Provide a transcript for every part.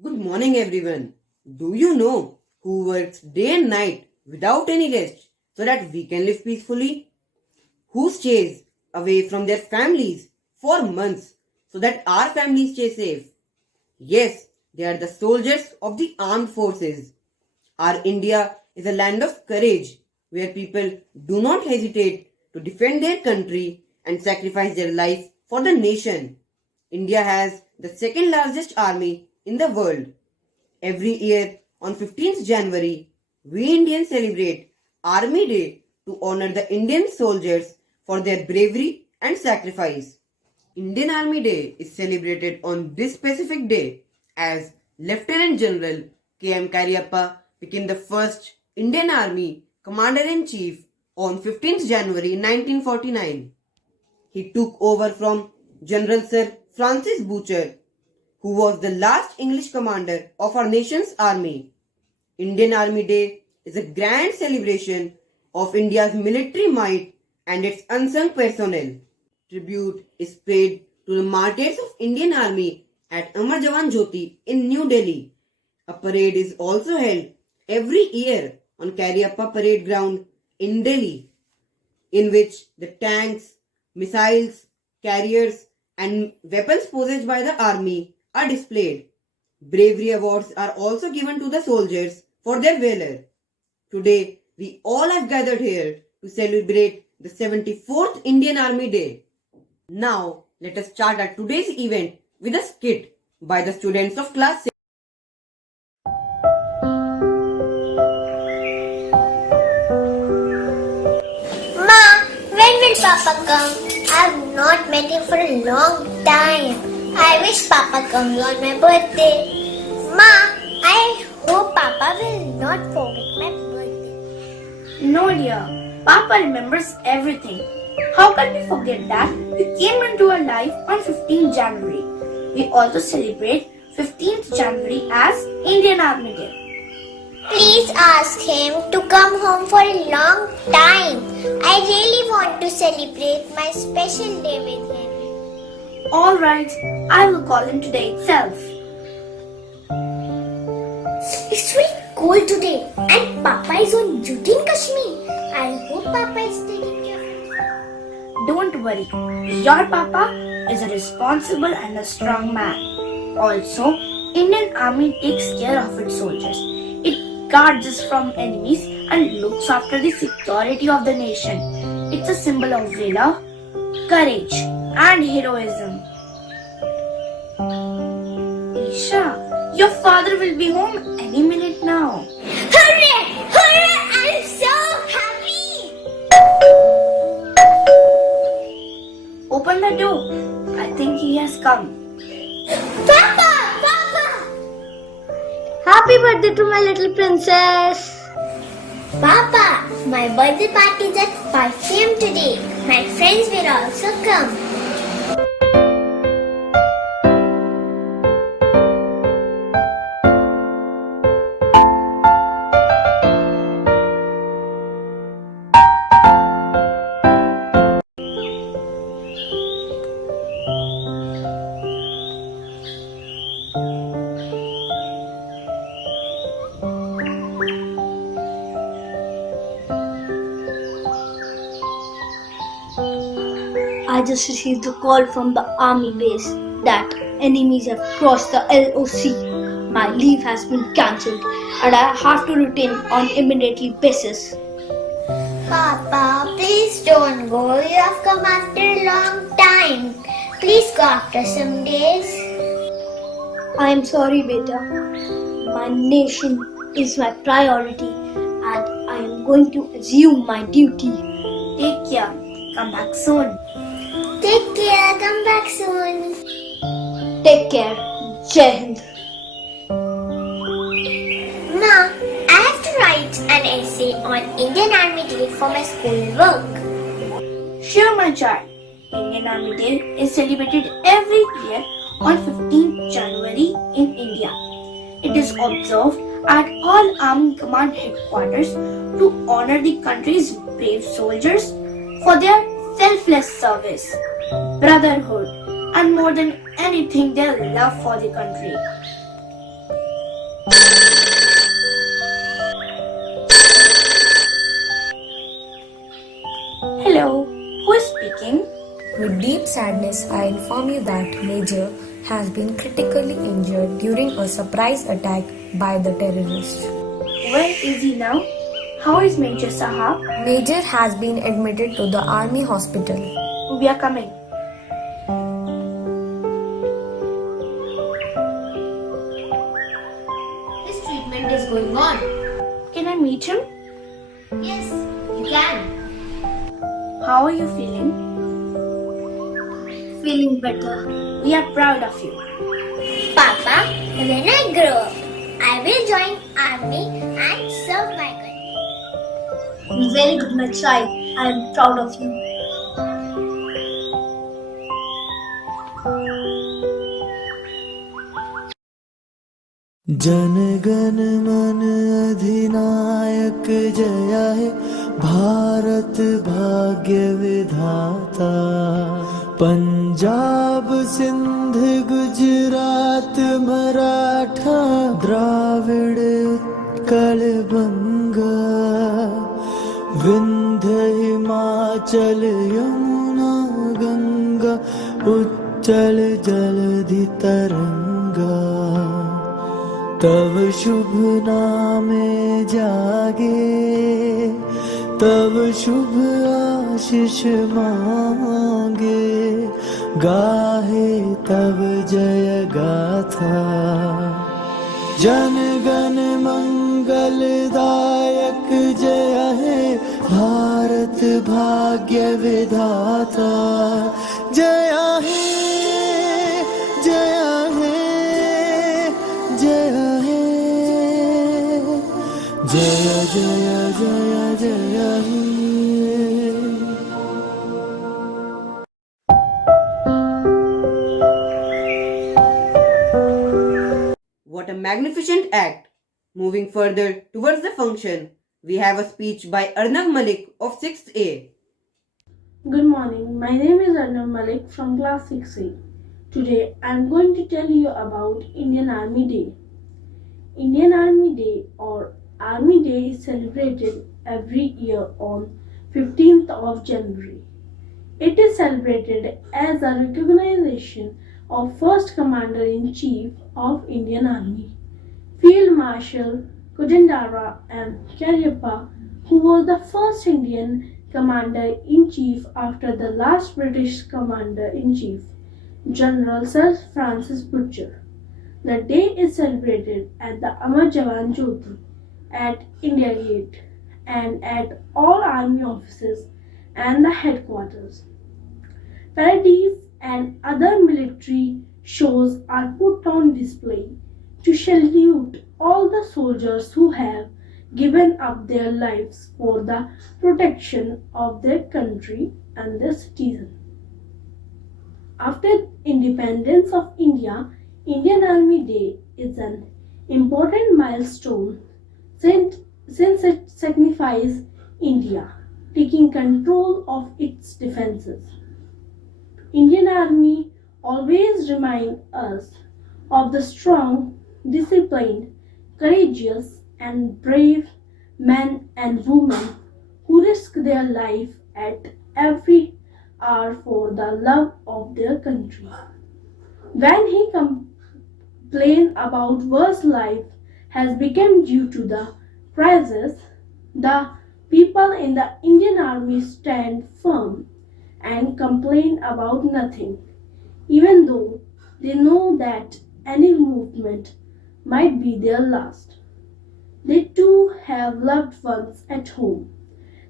Good morning, everyone. Do you know who works day and night without any rest so that we can live peacefully? Who stays away from their families for months so that our families stay safe? Yes, they are the soldiers of the armed forces. Our India is a land of courage where people do not hesitate to defend their country and sacrifice their life for the nation. India has the second largest army in the world. Every year on 15th January, we Indians celebrate Army Day to honor the Indian soldiers for their bravery and sacrifice. Indian Army Day is celebrated on this specific day as Lieutenant General K.M. Cariappa became the first Indian Army Commander-in-Chief on 15th January 1949. He took over from General Sir Francis Butcher, who was the last English commander of our nation's army. Indian Army Day is a grand celebration of India's military might and its unsung personnel. Tribute is paid to the martyrs of Indian Army at Amar Jawan Jyoti in New Delhi. A parade is also held every year on Cariappa Parade Ground in Delhi, in which the tanks, missiles, carriers, and weapons possessed by the army are displayed. Bravery awards are also given to the soldiers for their valor. Today, we all have gathered here to celebrate the 74th Indian Army Day. Now, let us start our today's event with a skit by the students of class 6. Ma, when will Papa come? I've not met him for a long time. I wish Papa comes on my birthday. Ma, I hope Papa will not forget my birthday. No, dear. Papa remembers everything. How can we forget that you came into our life on 15th January? We also celebrate 15th January as Indian Army Day. Please ask him to come home for a long time. I really want to celebrate my special day with him. Alright, I will call him today itself. It's very cold today and Papa is on duty in Kashmir. I hope Papa is taking care of himself. Don't worry, your Papa is a responsible and a strong man. Also, Indian Army takes care of its soldiers. It guards us from enemies and looks after the security of the nation. It's a symbol of valor, courage, and heroism. Isha, your father will be home any minute now. Hooray! Hooray! I'm so happy! Open the door. I think he has come. Papa! Papa! Happy birthday to my little princess! Papa, my birthday party is at 5 p.m. today. My friends will also come. I just received a call from the army base that enemies have crossed the LOC. My leave has been cancelled and I have to return on immediately basis. Papa, please don't go. You have come after a long time. Please go after some days. I am sorry, beta. My nation is my priority and I am going to assume my duty. Take care. Come back soon. Take care. Come back soon. Take care. Jai Hind. Ma, I have to write an essay on Indian Army Day for my school work. Sure, my child. Indian Army Day is celebrated every year on 15th January in India. It is observed at all Army Command headquarters to honor the country's brave soldiers for their selfless service, brotherhood, and more than anything, their love for the country. Hello, who is speaking? With deep sadness, I inform you that Major has been critically injured during a surprise attack by the terrorists. Where is he now? How is Major Sahab? Major has been admitted to the army hospital. We are coming. His treatment is going on. Can I meet him? Yes, you can. How are you feeling? Feeling better. We are proud of you. Papa, when I grow up, I will join army and serve my country. Very good, my child. I am proud of you. Jana Gana मन अधिनायक जय हे भारत भाग्य विधाता पंजाब सिंध गुजरात मराठा द्राविड़ उत्कल बंगा विंध्य हिमाचल यमुना गंगा उच्चल जलधि तरंगा तव शुभ नामे जागे तव शुभ आशीष मांगे गाहे तव जय गाथा जन गण मंगलदायक जय हे भारत भाग्य विधाता जय हे जय हे जय हे जय जय जय जय हे What a magnificent act! Moving further towards the function, we have a speech by Arnav Malik of 6th A. Good morning. My name is Arnav Malik from class 6A. Today I am going to tell you about Indian Army Day. Indian Army Day or Army Day is celebrated every year on 15th of January. It is celebrated as a recognition of first Commander-in-Chief of Indian Army, Field Marshal Kojandara M. Cariappa, who was the first Indian Commander-in-Chief after the last British Commander-in-Chief, General Sir Francis Butcher. The day is celebrated at the Amar Jawan Jyoti at India Gate and at all army offices and the headquarters. Parades and other military shows are put on display to salute all the soldiers who have given up their lives for the protection of their country and their citizens. After independence of India, Indian Army Day is an important milestone since it signifies India taking control of its defenses. Indian Army always remind us of the strong, disciplined, courageous and brave men and women who risk their life at every hour for the love of their country. When he complained about worse life has become due to the crisis, the people in the Indian Army stand firm and complain about nothing, even though they know that any movement might be their last. They too have loved ones at home.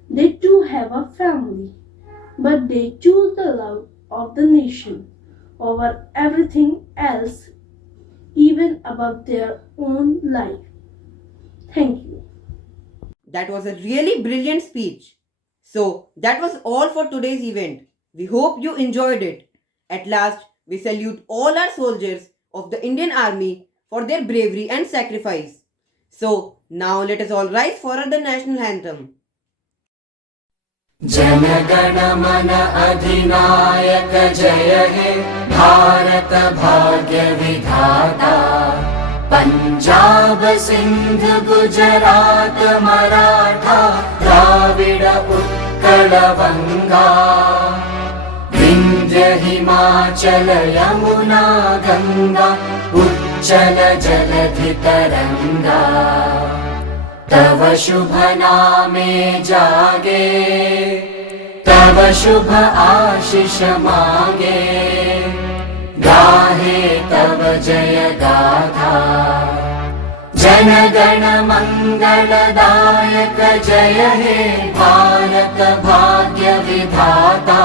They too have a family, but they choose the love of the nation over everything else, even above their own life. Thank you. That was a really brilliant speech. So, that was all for today's event. We hope you enjoyed it. At last, we salute all our soldiers of the Indian Army for their bravery and sacrifice. So, now let us all rise for the national anthem. Jana Gana मन अधिनायक जय हे भारत भाग्य विधाता पंजाब सिंध गुजरात मराठा द्राविड़ उत्कल उत्कलवङ्गा विन्ध्य हिमाचल यमुना गङ्गा उच्चल जलधितरङ्गा तव शुभ नामे जागे तव शुभ आशीष मागे गाहे तव जय गाथा जन गण मंगलदायक जय हे भारत भाग्य विधाता।